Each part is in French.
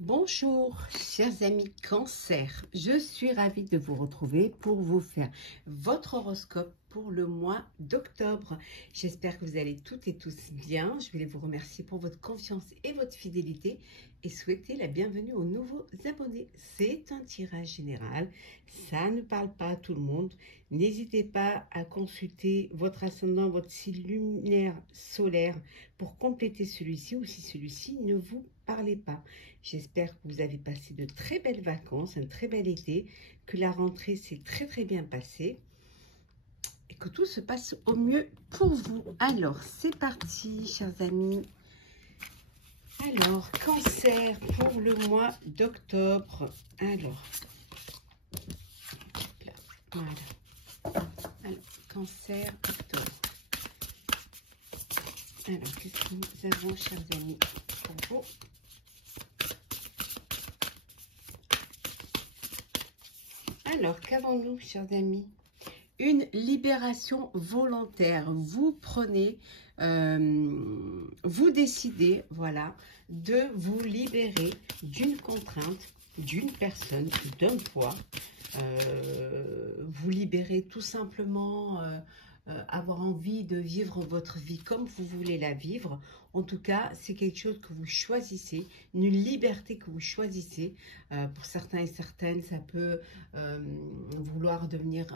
Bonjour chers amis Cancer, je suis ravie de vous retrouver pour vous faire votre horoscope pour le mois d'octobre. J'espère que vous allez toutes et tous bien. Je voulais vous remercier pour votre confiance et votre fidélité et souhaiter la bienvenue aux nouveaux abonnés. C'est un tirage général, ça ne parle pas à tout le monde. N'hésitez pas à consulter votre ascendant, votre signe lunaire solaire pour compléter celui-ci ou si celui-ci ne vous parlait pas. J'espère que vous avez passé de très belles vacances, un très bel été, que la rentrée s'est très bien passée et que tout se passe au mieux pour vous. Alors, c'est parti, chers amis. Alors, Cancer pour le mois d'octobre. Alors, voilà. Alors, Cancer, octobre. Alors, qu'est-ce que nous avons, chers amis, pour vous? Alors, qu'avons-nous, chers amis? Une libération volontaire. Vous prenez, vous décidez, voilà, de vous libérer d'une contrainte, d'une personne, d'un poids. Vous libérez tout simplement, avoir envie de vivre votre vie comme vous voulez la vivre. En tout cas, c'est quelque chose que vous choisissez, une liberté que vous choisissez. Pour certains et certaines, ça peut vouloir devenir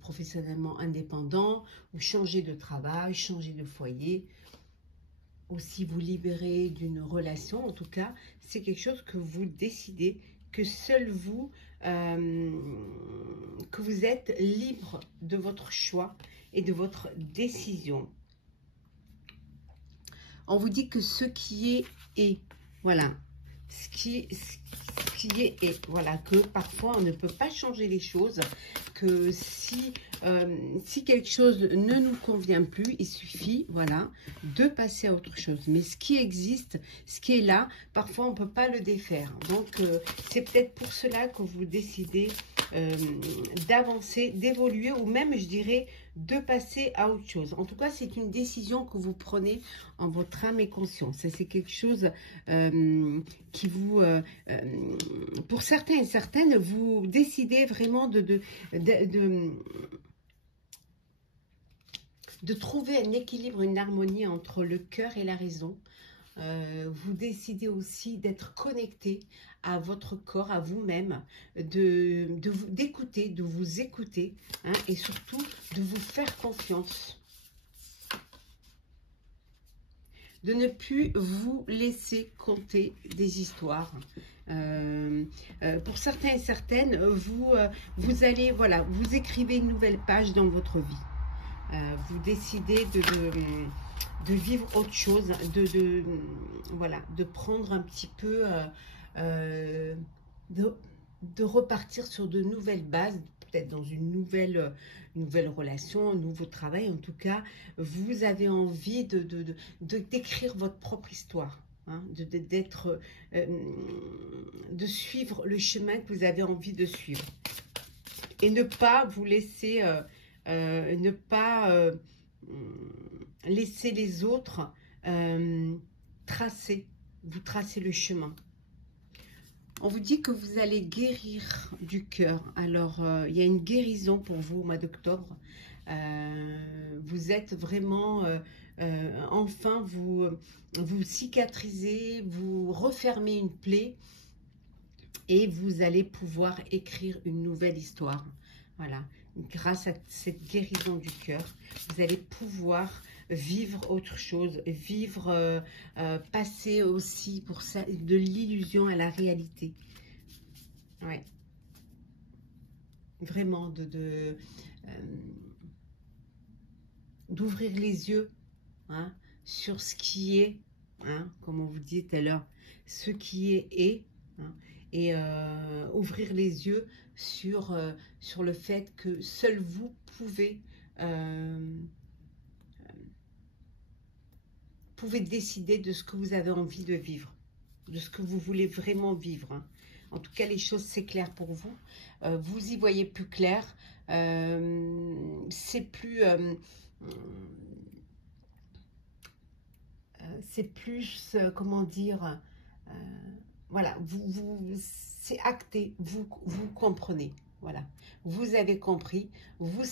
professionnellement indépendant ou changer de travail, changer de foyer. Aussi vous libérer d'une relation. En tout cas, c'est quelque chose que vous décidez, que seul vous, que vous êtes libre de votre choix et de votre décision. On vous dit que ce qui est, voilà. Ce qui est, voilà, que parfois on ne peut pas changer les choses, que si quelque chose ne nous convient plus, il suffit, voilà, de passer à autre chose. Mais ce qui existe, ce qui est là, parfois on ne peut pas le défaire. Donc, c'est peut-être pour cela que vous décidez d'avancer, d'évoluer, ou même, je dirais, de passer à autre chose. En tout cas, c'est une décision que vous prenez en votre âme et conscience. C'est quelque chose qui vous, pour certains et certaines, vous décidez vraiment de trouver un équilibre, une harmonie entre le cœur et la raison. Vous décidez aussi d'être connecté à votre corps, à vous-même, d'écouter, de vous écouter, hein, et surtout de vous faire confiance. De ne plus vous laisser conter des histoires. Pour certains et certaines, vous allez, voilà, vous écrivez une nouvelle page dans votre vie. Vous décidez de vivre autre chose, voilà, de prendre un petit peu, de repartir sur de nouvelles bases, peut-être dans une nouvelle relation, un nouveau travail. En tout cas, vous avez envie d'écrire votre propre histoire, hein, de suivre le chemin que vous avez envie de suivre. Et ne pas vous laisser, ne pas laisser les autres vous tracer le chemin. On vous dit que vous allez guérir du cœur. Alors, il y a une guérison pour vous au mois d'octobre. Vous êtes vraiment, enfin, vous cicatrisez, vous refermez une plaie et vous allez pouvoir écrire une nouvelle histoire. Voilà, grâce à cette guérison du cœur, vous allez pouvoir vivre autre chose, vivre, passer aussi pour ça de l'illusion à la réalité. Ouais. Vraiment d'ouvrir les yeux, hein, sur ce qui est, hein, comme on vous dit tout à l'heure, ce qui est, hein, et ouvrir les yeux sur le fait que seul vous pouvez décider de ce que vous avez envie de vivre, de ce que vous voulez vraiment vivre, hein. En tout cas, les choses s'éclairent pour vous. Vous y voyez plus clair. C'est plus... c'est plus, comment dire... voilà, c'est acté, vous comprenez. Voilà, vous avez compris, vous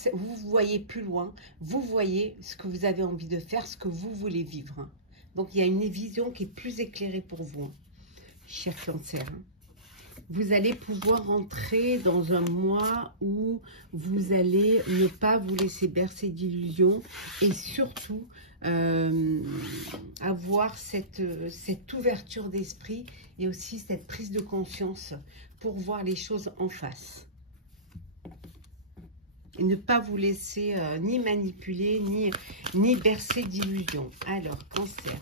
voyez plus loin, vous voyez ce que vous avez envie de faire, ce que vous voulez vivre. Hein. Donc, il y a une vision qui est plus éclairée pour vous, hein, cher Cancer. Hein. Vous allez pouvoir entrer dans un mois où vous allez ne pas vous laisser bercer d'illusions et surtout avoir cette ouverture d'esprit et aussi cette prise de conscience pour voir les choses en face. Et ne pas vous laisser ni manipuler, ni bercer d'illusions. Alors, Cancer.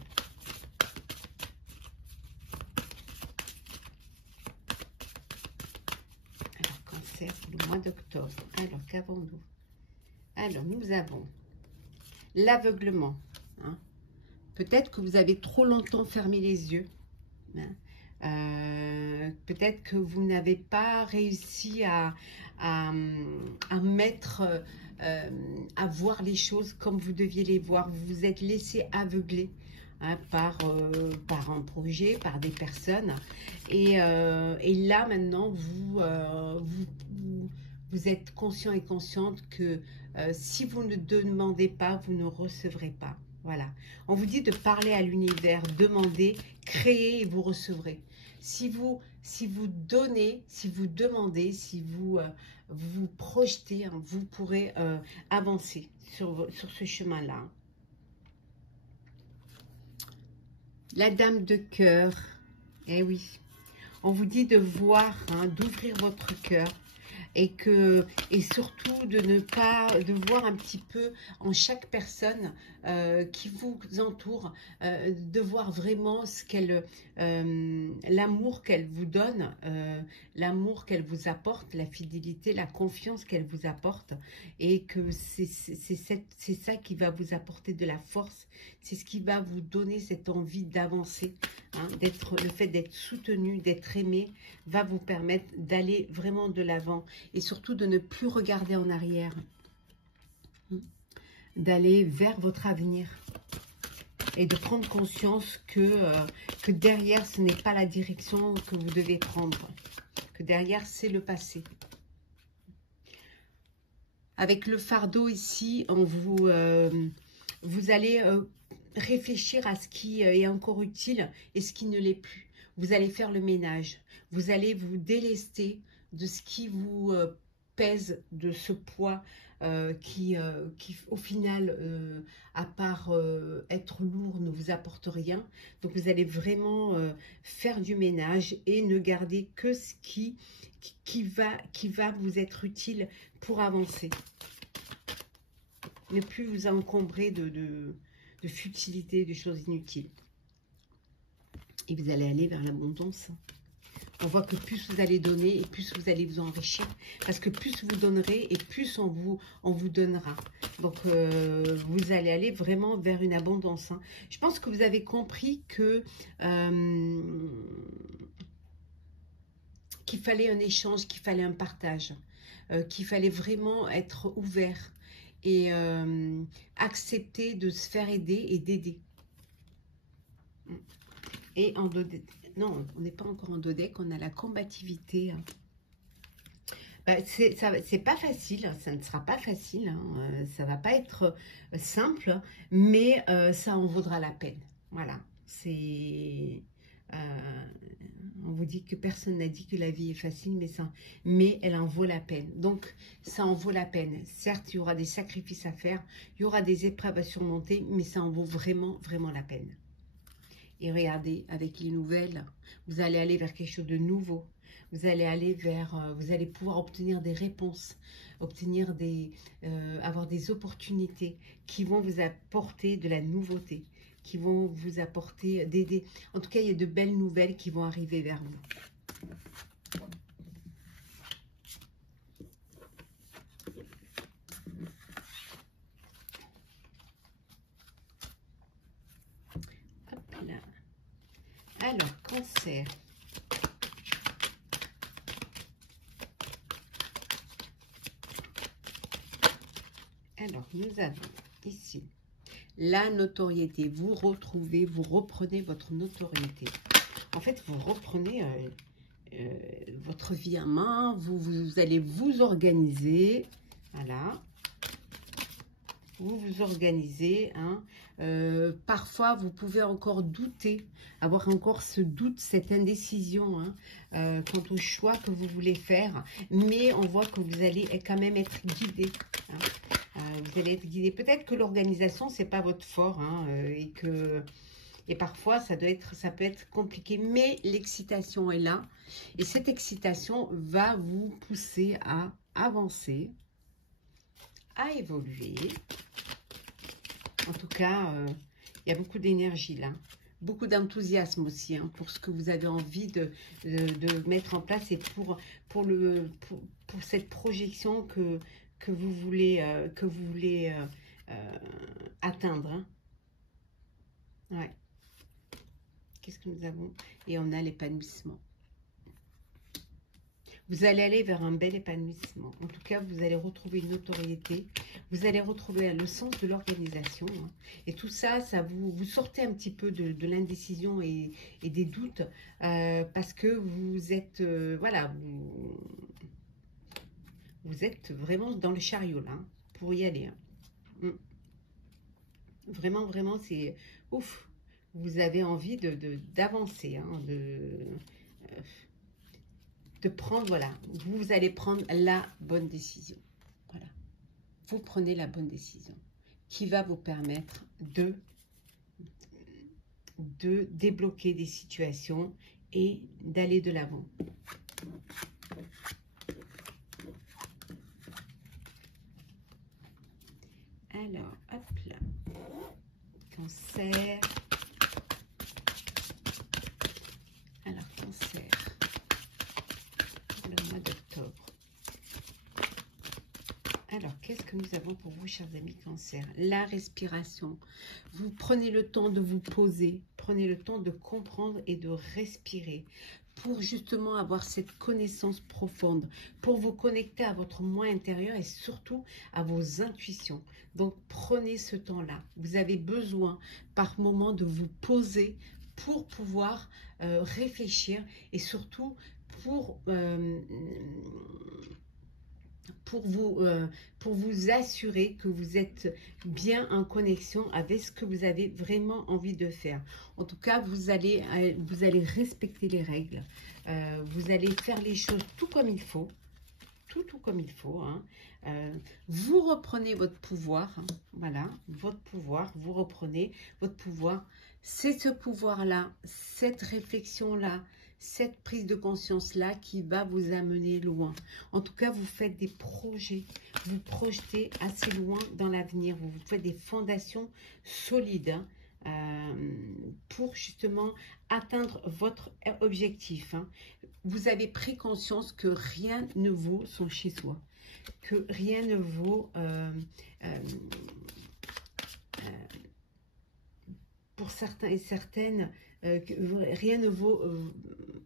Alors, Cancer, le mois d'octobre. Alors, qu'avons-nous? Alors, nous avons l'aveuglement. Hein. Peut-être que vous avez trop longtemps fermé les yeux. Hein. Peut-être que vous n'avez pas réussi à mettre, à voir les choses comme vous deviez les voir. Vous vous êtes laissé aveugler hein, par un projet, par des personnes. Et là, maintenant, vous êtes conscient et consciente que si vous ne demandez pas, vous ne recevrez pas. Voilà. On vous dit de parler à l'univers, demandez, créez et vous recevrez. Si vous donnez, si vous demandez, si vous vous projetez, hein, vous pourrez avancer sur ce chemin-là. La dame de cœur, eh oui, on vous dit de voir, hein, d'ouvrir votre cœur. Et surtout de voir un petit peu en chaque personne qui vous entoure, de voir vraiment l'amour qu'elle vous donne, l'amour qu'elle vous apporte, la fidélité, la confiance qu'elle vous apporte, et que c'est ça qui va vous apporter de la force, c'est ce qui va vous donner cette envie d'avancer, hein, le fait d'être soutenu, d'être aimé, va vous permettre d'aller vraiment de l'avant. Et surtout de ne plus regarder en arrière, d'aller vers votre avenir et de prendre conscience que derrière ce n'est pas la direction que vous devez prendre, que derrière c'est le passé. Avec le fardeau ici, vous allez réfléchir à ce qui est encore utile et ce qui ne l'est plus. Vous allez faire le ménage, vous allez vous délester de ce qui vous pèse, de ce poids qui au final, à part être lourd, ne vous apporte rien. Donc vous allez vraiment faire du ménage et ne garder que ce qui va vous être utile pour avancer. Ne plus vous encombrer de futilité, de choses inutiles. Et vous allez aller vers l'abondance. On voit que plus vous allez donner et plus vous allez vous enrichir. Parce que plus vous donnerez et plus on vous donnera. Donc, vous allez aller vraiment vers une abondance. Hein. Je pense que vous avez compris que qu'il fallait un échange, qu'il fallait un partage. Qu'il fallait vraiment être ouvert et accepter de se faire aider et d'aider. Et en dodec, non, on n'est pas encore en dodec, on a la combativité. C'est pas facile, ça ne sera pas facile, hein, ça va pas être simple, mais ça en vaudra la peine. Voilà, c'est... on vous dit que personne n'a dit que la vie est facile, mais elle en vaut la peine. Donc, ça en vaut la peine. Certes, il y aura des sacrifices à faire, il y aura des épreuves à surmonter, mais ça en vaut vraiment, vraiment la peine. Et regardez, avec les nouvelles, vous allez aller vers quelque chose de nouveau. Vous allez aller vers, vous allez pouvoir obtenir des réponses, avoir des opportunités qui vont vous apporter de la nouveauté, qui vont vous apporter des... En tout cas, il y a de belles nouvelles qui vont arriver vers vous. Hop là. Alors, Cancer. Alors, nous avons ici la notoriété. Vous retrouvez, vous reprenez votre notoriété. En fait, vous reprenez votre vie en main, vous allez vous organiser, voilà. Vous vous organisez, hein. Parfois, vous pouvez encore douter, avoir encore ce doute, cette indécision, hein, quant au choix que vous voulez faire. Mais on voit que vous allez quand même être guidé, hein. Vous allez être guidé. Peut-être que l'organisation, c'est pas votre fort, hein, et parfois, ça peut être compliqué. Mais l'excitation est là. Et cette excitation va vous pousser à avancer, à évoluer. En tout cas, il y a beaucoup d'énergie là. Beaucoup d'enthousiasme aussi, hein, pour ce que vous avez envie de mettre en place et pour cette projection que vous voulez, atteindre, hein. Ouais. Qu'est-ce que nous avons? Et on a l'épanouissement. Vous allez aller vers un bel épanouissement. En tout cas, vous allez retrouver une notoriété. Vous allez retrouver le sens de l'organisation, hein. Et tout ça, vous sortez un petit peu de l'indécision et des doutes, parce que vous êtes, voilà, vous êtes vraiment dans le chariot là, hein, pour y aller, hein. Vraiment, vraiment, c'est ouf. Vous avez envie d'avancer, hein, de prendre, voilà, vous allez prendre la bonne décision. Voilà, vous prenez la bonne décision qui va vous permettre de débloquer des situations et d'aller de l'avant. Alors, hop là, Cancer. Alors, Cancer, le mois d'octobre. Alors, qu'est-ce que nous avons pour vous, chers amis Cancer? La respiration. Vous prenez le temps de vous poser, prenez le temps de comprendre et de respirer pour justement avoir cette connaissance profonde, pour vous connecter à votre moi intérieur et surtout à vos intuitions. Donc, prenez ce temps-là. Vous avez besoin par moment de vous poser pour pouvoir réfléchir et surtout pour vous assurer que vous êtes bien en connexion avec ce que vous avez vraiment envie de faire. En tout cas, vous allez respecter les règles. Vous allez faire les choses tout comme il faut. Tout comme il faut, hein. Vous reprenez votre pouvoir, hein. Voilà, votre pouvoir, vous reprenez votre pouvoir. C'est ce pouvoir-là, cette réflexion-là, cette prise de conscience-là qui va vous amener loin. En tout cas, vous faites des projets, vous projetez assez loin dans l'avenir, vous faites des fondations solides, hein, pour justement atteindre votre objectif, hein. Vous avez pris conscience que rien ne vaut son chez soi, que rien ne vaut pour certains et certaines, rien ne vaut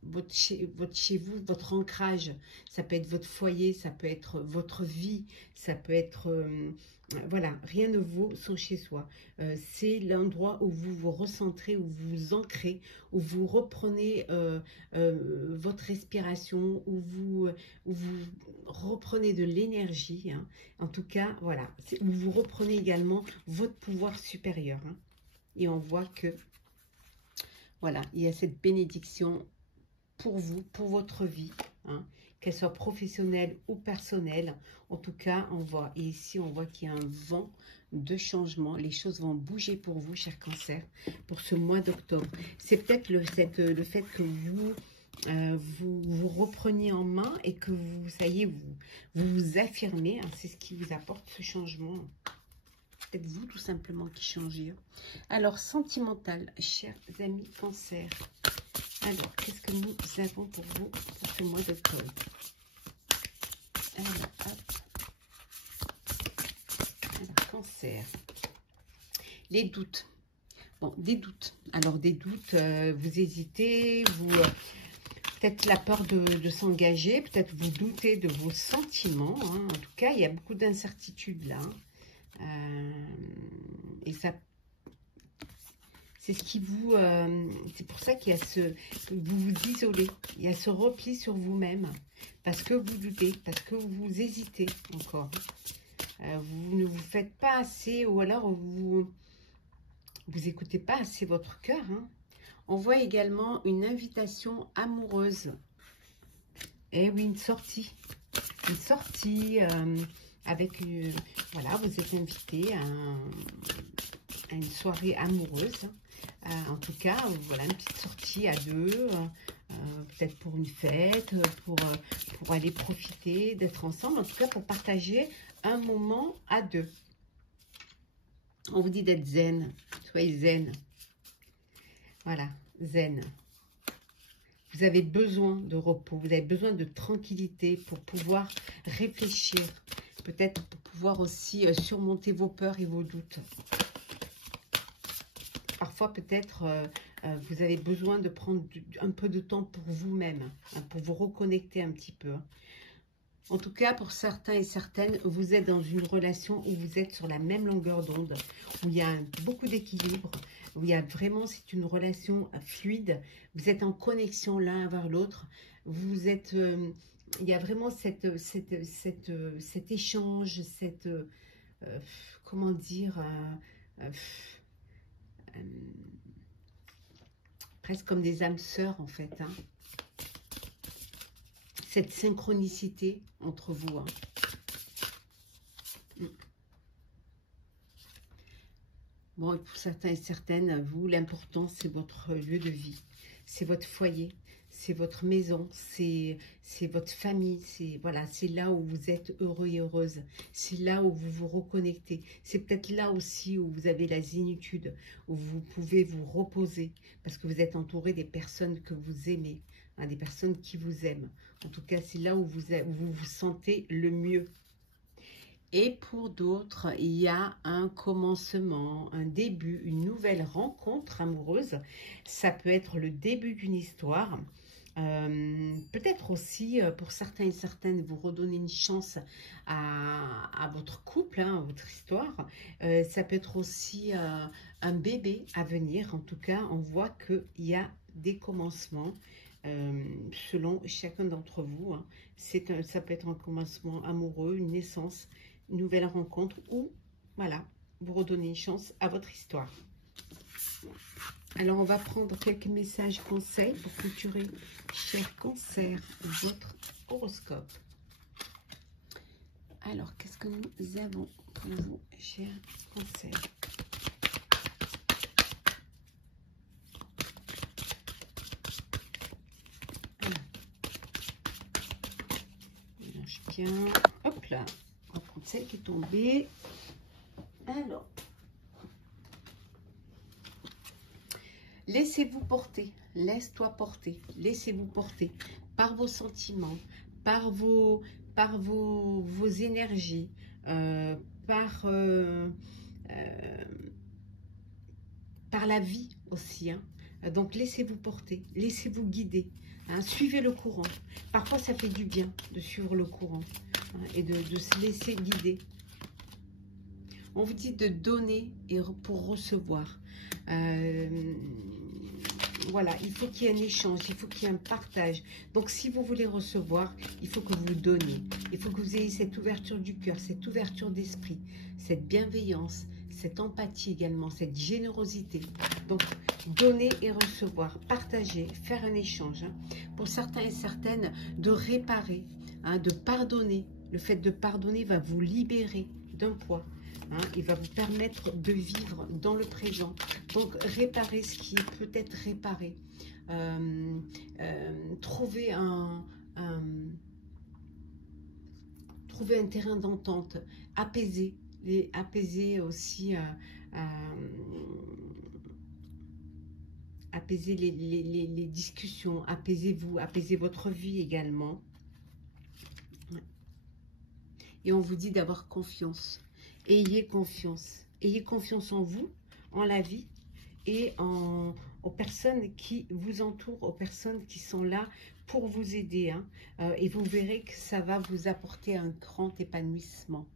votre chez vous, votre ancrage. Ça peut être votre foyer, ça peut être votre vie, ça peut être voilà, rien ne vaut son chez soi. C'est l'endroit où vous vous recentrez, où vous vous ancrez, où vous reprenez votre respiration, où vous reprenez de l'énergie, hein. En tout cas, voilà, où vous reprenez également votre pouvoir supérieur, hein. Et on voit que, voilà, il y a cette bénédiction pour vous, pour votre vie, hein, qu'elle soit professionnelle ou personnelle. En tout cas, on voit, et ici, on voit qu'il y a un vent de changement. Les choses vont bouger pour vous, chers Cancer, pour ce mois d'octobre. C'est peut-être le fait que vous repreniez en main et que vous, ça y est, vous affirmez, hein, c'est ce qui vous apporte ce changement. Peut-être vous, tout simplement, qui changez. Alors, sentimental, chers amis Cancer. Alors, qu'est-ce que nous avons pour vous pour ce mois d'octobre? Alors, hop. Alors, Cancer. Les doutes. Bon, des doutes. Alors, des doutes, vous hésitez, peut-être la peur de s'engager, peut-être vous doutez de vos sentiments, hein. En tout cas, il y a beaucoup d'incertitudes là. Et C'est ce qui vous... c'est pour ça qu'il y a vous vous isolez. Il y a ce repli sur vous-même. Parce que vous doutez, parce que vous hésitez encore. Vous ne vous faites pas assez, ou alors vous écoutez pas assez votre cœur. Hein. On voit également une invitation amoureuse. Eh oui, une sortie. Une sortie avec... voilà, vous êtes invité à une soirée amoureuse. En tout cas, voilà, une petite sortie à deux, peut-être pour une fête, pour aller profiter, d'être ensemble, en tout cas pour partager un moment à deux. On vous dit d'être zen, soyez zen. Voilà, zen. Vous avez besoin de repos, vous avez besoin de tranquillité pour pouvoir réfléchir, peut-être pour pouvoir aussi surmonter vos peurs et vos doutes. Parfois, peut-être, vous avez besoin de prendre un peu de temps pour vous-même, hein, pour vous reconnecter un petit peu. En tout cas, pour certains et certaines, vous êtes dans une relation où vous êtes sur la même longueur d'onde, où il y a beaucoup d'équilibre, où il y a vraiment, c'est une relation fluide, vous êtes en connexion l'un vers l'autre, vous êtes, il y a vraiment cet échange, comment dire, presque comme des âmes sœurs en fait, hein. Cette synchronicité entre vous. Hein. Bon, et pour certains et certaines, vous, l'important, c'est votre lieu de vie. C'est votre foyer, c'est votre maison, c'est votre famille. Voilà, c'est là où vous êtes heureux et heureuse. C'est là où vous vous reconnectez. C'est peut-être là aussi où vous avez la zénitude, où vous pouvez vous reposer, parce que vous êtes entouré des personnes que vous aimez, hein, des personnes qui vous aiment. En tout cas, c'est là où vous vous sentez le mieux. Et pour d'autres, il y a un commencement, un début, une nouvelle rencontre amoureuse. Ça peut être le début d'une histoire. Peut-être aussi, pour certains et certaines, vous redonnez une chance à votre couple, hein, à votre histoire. Ça peut être aussi un bébé à venir. En tout cas, on voit qu'il y a des commencements. Selon chacun d'entre vous, hein. Ça peut être un commencement amoureux, une naissance, une nouvelle rencontre, ou voilà, vous redonnez une chance à votre histoire. Alors on va prendre quelques messages conseils pour clôturer, cher Cancer, votre horoscope. Alors qu'est-ce que nous avons pour vous, cher Cancer? Bien, hop là, on va prendre celle qui est tombée. Alors, laissez-vous porter, laisse-toi porter, laissez-vous porter par vos sentiments, par vos énergies, par la vie aussi. Hein. Donc, laissez-vous porter, laissez-vous guider. Hein, suivez le courant. Parfois, ça fait du bien de suivre le courant, hein, et de se laisser guider. On vous dit de donner pour recevoir. Voilà, il faut qu'il y ait un échange, il faut qu'il y ait un partage. Donc, si vous voulez recevoir, il faut que vous donniez. Il faut que vous ayez cette ouverture du cœur, cette ouverture d'esprit, cette bienveillance, cette empathie également, cette générosité. Donc, donner et recevoir, partager, faire un échange. Hein. Pour certains et certaines, de réparer, hein, de pardonner. Le fait de pardonner va vous libérer d'un poids. Hein, il va vous permettre de vivre dans le présent. Donc, réparer ce qui est peut-être réparé. Trouver un terrain d'entente. Apaiser. Apaiser aussi... apaiser les discussions. Apaisez-vous. Apaisez votre vie également. Et on vous dit d'avoir confiance. Ayez confiance. Ayez confiance en vous, en la vie et en aux personnes qui vous entourent, aux personnes qui sont là pour vous aider. Hein. Et vous verrez que ça va vous apporter un grand épanouissement.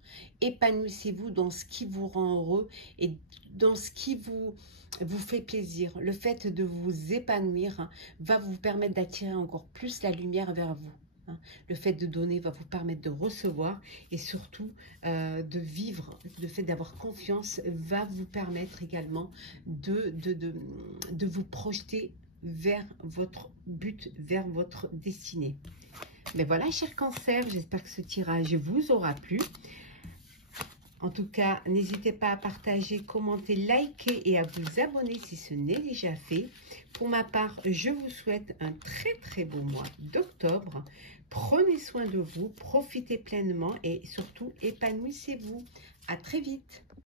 Épanouissez-vous dans ce qui vous rend heureux et dans ce qui vous fait plaisir. Le fait de vous épanouir, hein, va vous permettre d'attirer encore plus la lumière vers vous. Hein. Le fait de donner va vous permettre de recevoir et surtout de vivre. Le fait d'avoir confiance va vous permettre également de vous projeter vers votre but, vers votre destinée. Mais voilà, chers cancers, j'espère que ce tirage vous aura plu. En tout cas, n'hésitez pas à partager, commenter, liker et à vous abonner si ce n'est déjà fait. Pour ma part, je vous souhaite un très beau mois d'octobre. Prenez soin de vous, profitez pleinement et surtout épanouissez-vous. À très vite.